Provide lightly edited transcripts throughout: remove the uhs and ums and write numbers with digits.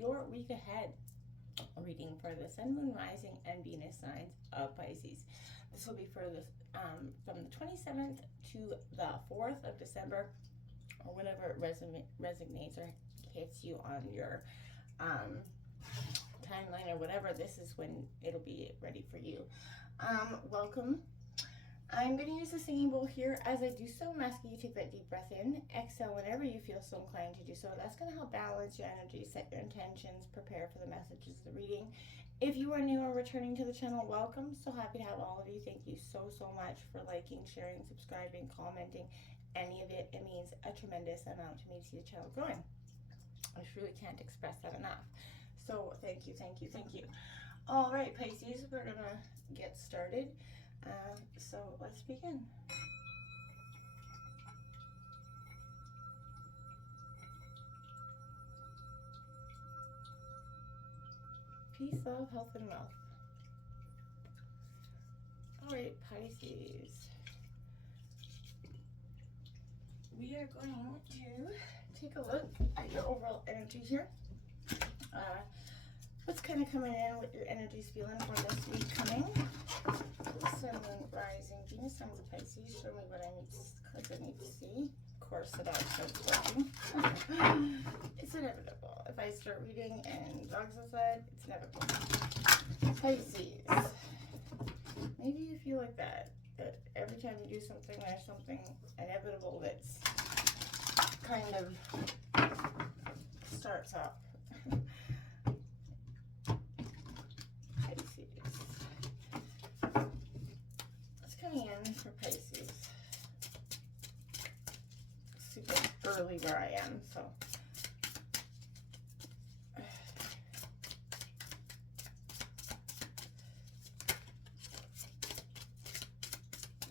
your week ahead reading for the Sun, Moon, Rising, and Venus signs of Pisces. This will be for the from the 27th to the 4th of December, or whenever it resonates or hits you on your timeline or whatever. This is when it'll be ready for you. Welcome. I'm going to use the singing bowl here. As I do so, I'm asking you to take that deep breath in. Exhale whenever you feel so inclined to do so. That's going to help balance your energy, set your intentions, prepare for the messages of the reading. If you are new or returning to the channel, welcome. So happy to have all of you. Thank you so much for liking, sharing, subscribing, commenting, any of it. It means a tremendous amount to me to see the channel growing. I truly can't express that enough. So thank you. All right, Pisces, we're going to get started. So let's begin. Peace, love, health, and wealth. All right, Pisces. We are going to take a look at your overall energy here. What's kind of coming in, what your energy's feeling for this week coming. Sun, Moon, Rising, Venus signs of Pisces. Show me what I need to see. Of course, it actually is working. It's inevitable. If I start reading and dogs outside, it's inevitable. Pisces. Maybe you feel like that every time you do something, there's something inevitable that's kind of starts up. In for Pisces. Super early where I am, so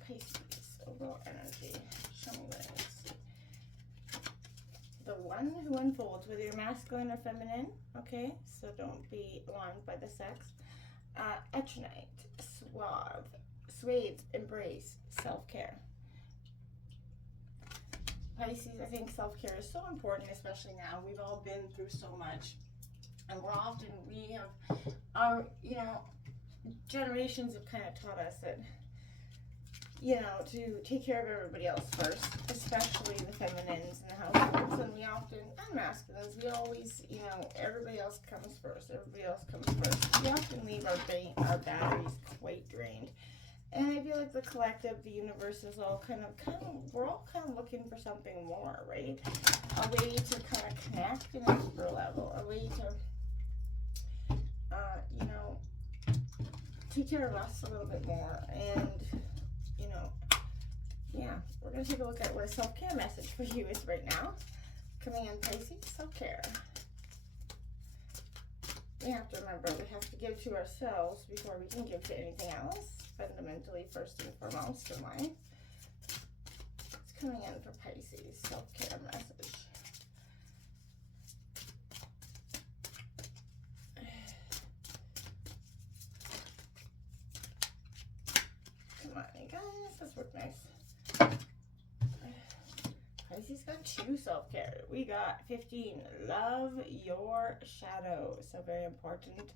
Pisces, overall energy. Show me what I see. The one who unfolds, whether you're masculine or feminine, okay? So don't be alarmed by the sex. Etchnite, suave, swathed, embrace, self-care. Pisces, I think self-care is so important, especially now. We've all been through so much, and we have our, generations have kind of taught us that, to take care of everybody else first, especially the feminines and the households, and and masculines, we always, everybody else comes first, We often leave our batteries quite drained. And I feel like the collective, the universe is all we're all kind of looking for something more, right? A way to kind of connect in a deeper level, a way to, take care of us a little bit more. And, we're going to take a look at what a self-care message for you is right now. Coming in, Pisces, self-care. We have to remember, we have to give to ourselves before we can give to anything else. Fundamentally, first and foremost in life. It's coming in for Pisces, self-care message. Come on, you guys, let's work nice. Pisces got 2 self-care. We got 15, love your shadow. So very important.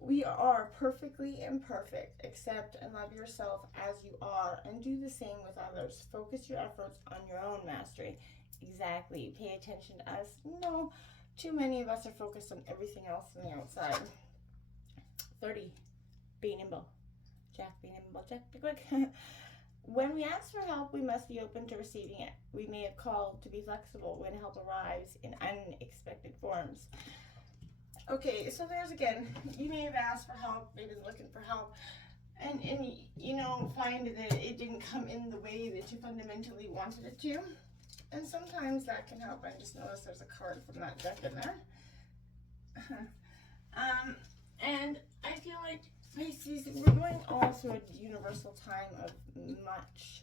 We are perfectly imperfect. Accept and love yourself as you are, and do the same with others. Focus your efforts on your own mastery. Exactly. Pay attention to us. No, too many of us are focused on everything else on the outside. 30. Be nimble. Jack, be nimble. Jack, be quick. When we ask for help, we must be open to receiving it. We may have called to be flexible when help arrives in unexpected forms. Okay, so there's again, you may have asked for help, maybe looking for help, and find that it didn't come in the way that you fundamentally wanted it to. And sometimes that can help. I just noticed there's a card from that deck in there. And I feel like, Pisces, we're going all through a universal time of much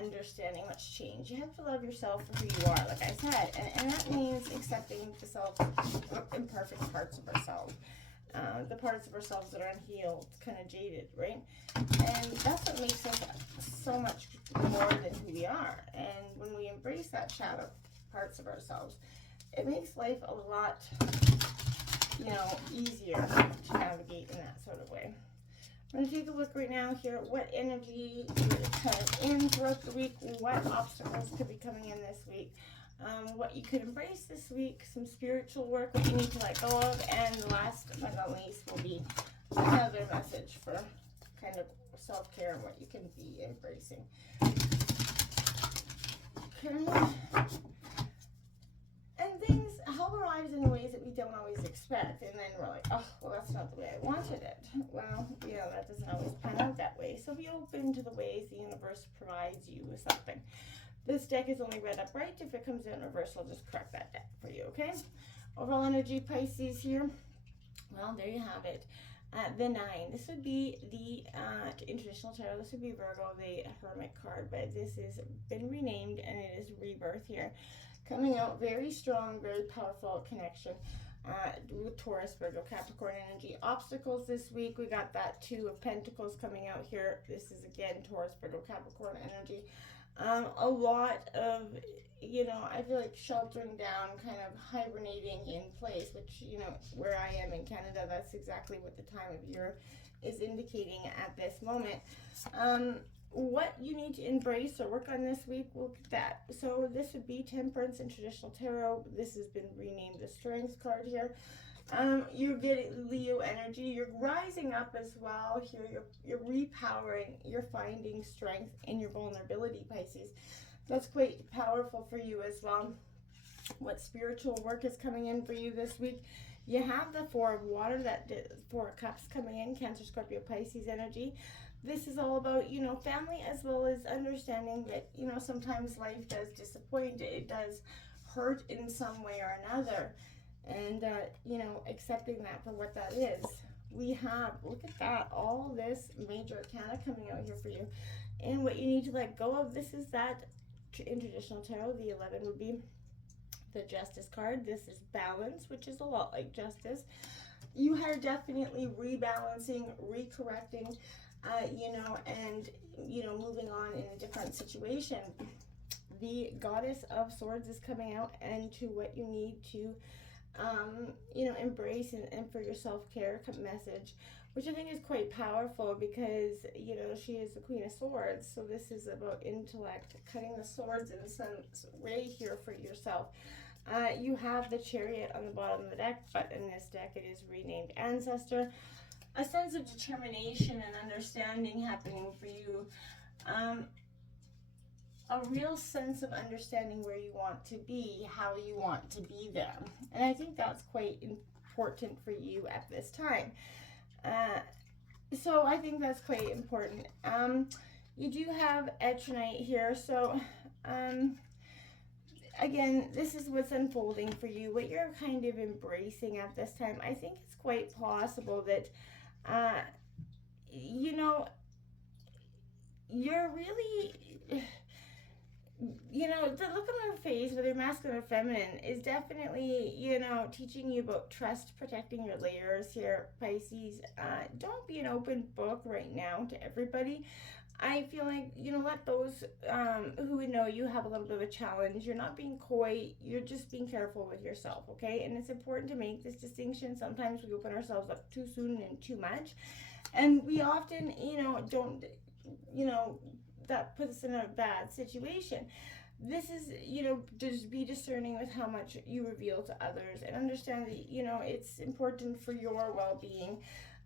understanding, much change. You have to love yourself for who you are, like I said, and that means accepting the imperfect parts of ourselves, the parts of ourselves that are unhealed, kind of jaded, right? And that's what makes us so much more than who we are. And when we embrace that shadow parts of ourselves, it makes life a lot easier to navigate in that sort of way. I'm going to take a look right now here what energy is coming in throughout the week, what obstacles could be coming in this week, what you could embrace this week, some spiritual work, what you need to let go of, and last but not least will be another message for kind of self-care and what you can be embracing. Okay. And things help our lives in ways that we don't always expect. And then we're like, oh, well, that's not the way I wanted it. Well, that doesn't always pan out that way. So be open to the ways the universe provides you with something. This deck is only read upright. If it comes in reverse, I'll just correct that deck for you, okay? Overall energy, Pisces here. Well, there you have it. The 9. This would be the, in traditional tarot, this would be Virgo, the Hermit card. But this has been renamed, and it is rebirth here. Coming out very strong, very powerful connection with Taurus, Virgo, Capricorn energy. Obstacles this week, we got that 2 of Pentacles coming out here. This is, again, Taurus, Virgo, Capricorn energy. A lot of, I feel like sheltering down, kind of hibernating in place, which, where I am in Canada, that's exactly what the time of year is indicating at this moment. What you need to embrace or work on this week, we'll look at that. So this would be Temperance in traditional tarot. This has been renamed the Strength card here. You're getting Leo energy. You're rising up as well here. You're repowering. You're finding strength in your vulnerability, Pisces. That's quite powerful for you as well. What spiritual work is coming in for you this week? You have the 4 of Water, that 4 of Cups coming in, Cancer, Scorpio, Pisces energy. This is all about, family, as well as understanding that, sometimes life does disappoint. It does hurt in some way or another. And, accepting that for what that is. We have, look at that, all this major arcana coming out here for you. And what you need to let go of, this is that, in traditional tarot, the 11 would be the Justice card. This is balance, which is a lot like justice. You are definitely rebalancing, recorrecting, and, moving on in a different situation. The Goddess of Swords is coming out, and to what you need to, embrace and for your self-care message, which I think is quite powerful because, she is the Queen of Swords. So this is about intellect, cutting the swords in some way here for yourself. You have the Chariot on the bottom of the deck, but in this deck it is renamed Ancestor. A sense of determination and understanding happening for you. A real sense of understanding where you want to be, how you want to be there. And I think that's quite important for you at this time. So I think that's quite important. You do have Etronite here. So, again, this is what's unfolding for you, what you're kind of embracing at this time. I think it's quite possible that, you're really... the look on her face, whether masculine or feminine, is definitely, teaching you about trust, protecting your layers here, Pisces. Don't be an open book right now to everybody. I feel like, let those who know you have a little bit of a challenge. You're not being coy. You're just being careful with yourself, okay? And it's important to make this distinction. Sometimes we open ourselves up too soon and too much. And we often, don't, that puts us in a bad situation. This is, just be discerning with how much you reveal to others and understand that, it's important for your well-being,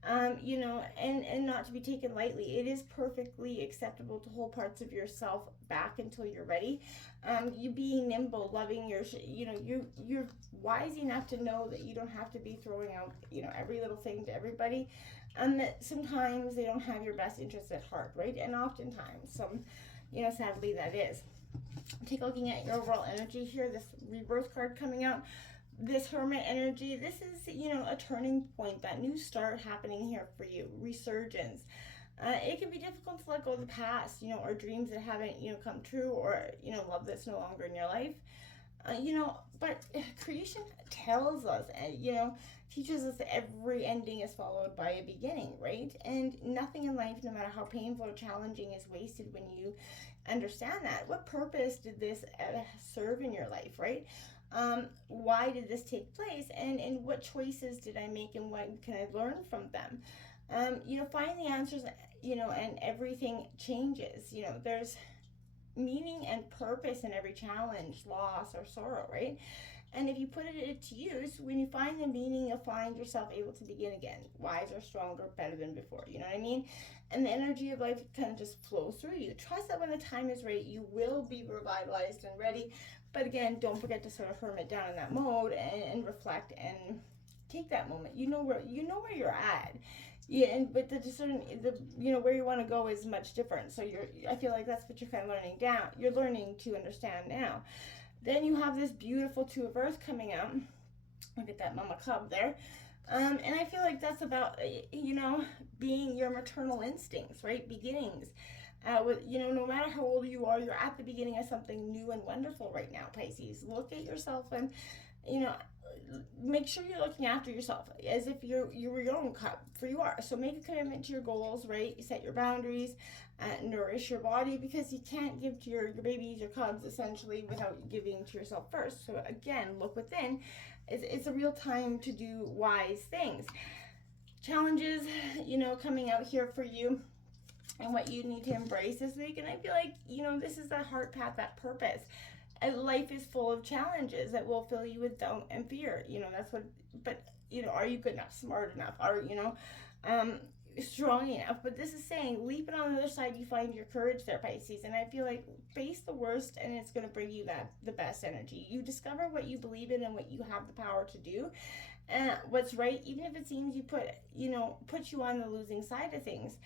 and not to be taken lightly. It is perfectly acceptable to hold parts of yourself back until you're ready. You being nimble, loving your, you're wise enough to know that you don't have to be throwing out, every little thing to everybody. And that sometimes they don't have your best interests at heart, right? And oftentimes, sadly that is. Take a looking at your overall energy here, this rebirth card coming out, this Hermit energy. This is, a turning point, that new start happening here for you, resurgence. It can be difficult to let go of the past, or dreams that haven't, come true, or, love that's no longer in your life. But creation tells us, teaches us that every ending is followed by a beginning, right? And nothing in life, no matter how painful or challenging, is wasted when you understand that. What purpose did this serve in your life, right? Why did this take place, and what choices did I make, and what can I learn from them? Find the answers, and everything changes. There's meaning and purpose in every challenge, loss, or sorrow, right? And if you put it to use, when you find the meaning, you'll find yourself able to begin again, wiser, stronger, better than before. You know what I mean? And the energy of life kind of just flows through you. Trust that when the time is right, you will be revitalized and ready. But again, don't forget to sort of hermit down in that mode, and reflect and take that moment. You know where you're at. Yeah, but where you want to go is much different. So I feel like that's what you're kind of learning down. You're learning to understand now. Then you have this beautiful Two of Earth coming out. Look at that mama cub there. And I feel like that's about, being your maternal instincts, right? Beginnings. No matter how old you are, you're at the beginning of something new and wonderful right now, Pisces. Look at yourself and, you know, make sure you're looking after yourself as if you were your own cub, for you are. So make a commitment to your goals, right? Set your boundaries, nourish your body, because you can't give to your babies, your cubs, essentially, without giving to yourself first. So again, look within. It's a real time to do wise things. Challenges, coming out here for you, and what you need to embrace this week. And I feel like, this is that heart path, that purpose. And life is full of challenges that will fill you with doubt and fear. That's what, but, are you good enough, smart enough? Strong enough? But this is saying, leap it on the other side, you find your courage there, Pisces. And I feel like face the worst, and it's going to bring you the best energy. You discover what you believe in and what you have the power to do. What's right, even if it seems put you on the losing side of things.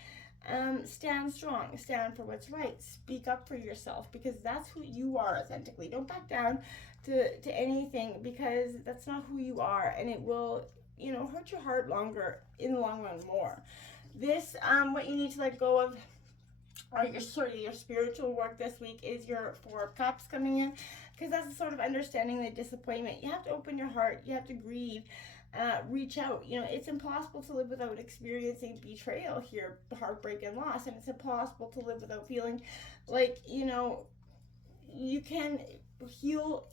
Stand strong, stand for what's right, speak up for yourself, because that's who you are authentically. Don't back down to anything, because that's not who you are, and it will, hurt your heart longer, in the long run, more. This, what you need to let go of, or your spiritual work this week, is your Four of Cups coming in, because that's sort of understanding the disappointment. You have to open your heart, you have to grieve, reach out. It's impossible to live without experiencing betrayal here, heartbreak and loss, and it's impossible to live without feeling like, you can feel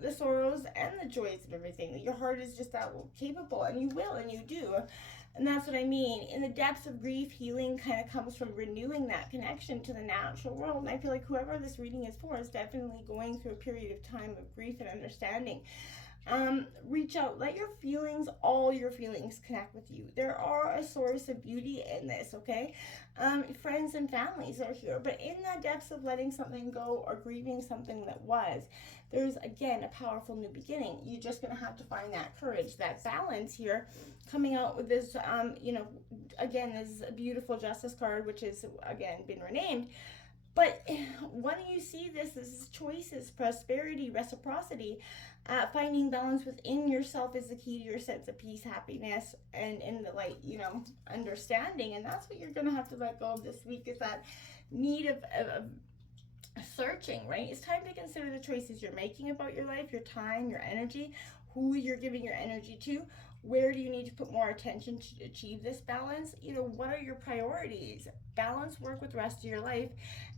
the sorrows and the joys of everything. Your heart is just that capable, and you will, and you do. And that's what I mean. In the depths of grief, healing kind of comes from renewing that connection to the natural world. And I feel like whoever this reading is for is definitely going through a period of time of grief and understanding. Reach out, let all your feelings connect with you. There are a source of beauty in this, okay? Friends and families are here, but in the depths of letting something go or grieving something that was, there's again a powerful new beginning. You're just gonna have to find that courage, that balance here, coming out with this, again, this beautiful Justice card, which is again been renamed. But when you see this is choices, prosperity, reciprocity. Finding balance within yourself is the key to your sense of peace, happiness, and in the light, understanding. And that's what you're going to have to let go of this week, is that need of searching, right? It's time to consider the choices you're making about your life, your time, your energy, who you're giving your energy to. Where do you need to put more attention to achieve this balance? What are your priorities? Balance work with the rest of your life.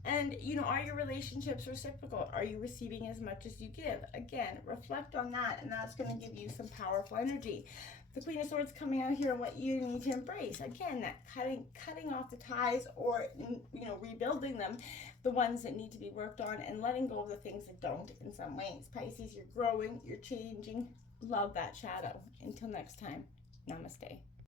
And, are your relationships reciprocal? Are you receiving as much as you give? Again, reflect on that, and that's going to give you some powerful energy. The Queen of Swords coming out here, and what you need to embrace. Again, that cutting off the ties, or, rebuilding them, the ones that need to be worked on, and letting go of the things that don't in some ways. Pisces, you're growing, you're changing. Love that shadow. Until next time, namaste.